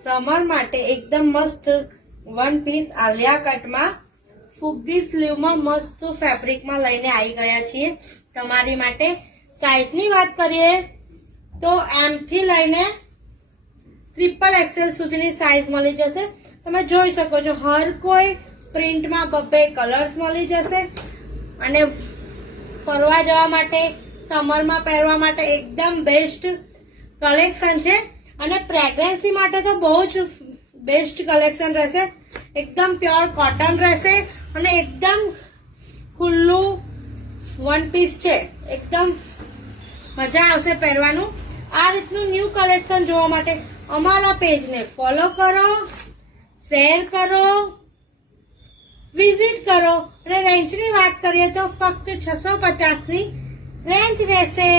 Summer माटे एकदम मस्त वन पीस आलिया कट में फुग्गी स्लीव में मस्त फेब्रिक में लईने आई गया छीए तमारी माटे। साइज नी बात करिए तो एम थी लईने ट्रिपल एक्सेल सुधीनी साइज मळी जशे। तमे जोई शको छो हर कोई प्रिंट में बब्बे कलर्स मळी जशे अने फरवा जवा माटे समर में पहेरवा माटे एकदम बेस्ट कलेक्शन छे अने प्रेग्नेंसी माटे तो बहुत बेस्ट कलेक्शन रहेशे। एकदम प्योर कॉटन रहेशे अने एकदम खुल्लू वन पीस छे। एकदम मजा आवशे पहेरवानुं। आ रीतनु न्यू कलेक्शन जोवा माटे अमारा पेज ने फॉलो करो, शेर करो, विजिट करो अने रेंज नी बात करिए तो फक्त 650 नी रेंज रहेशे।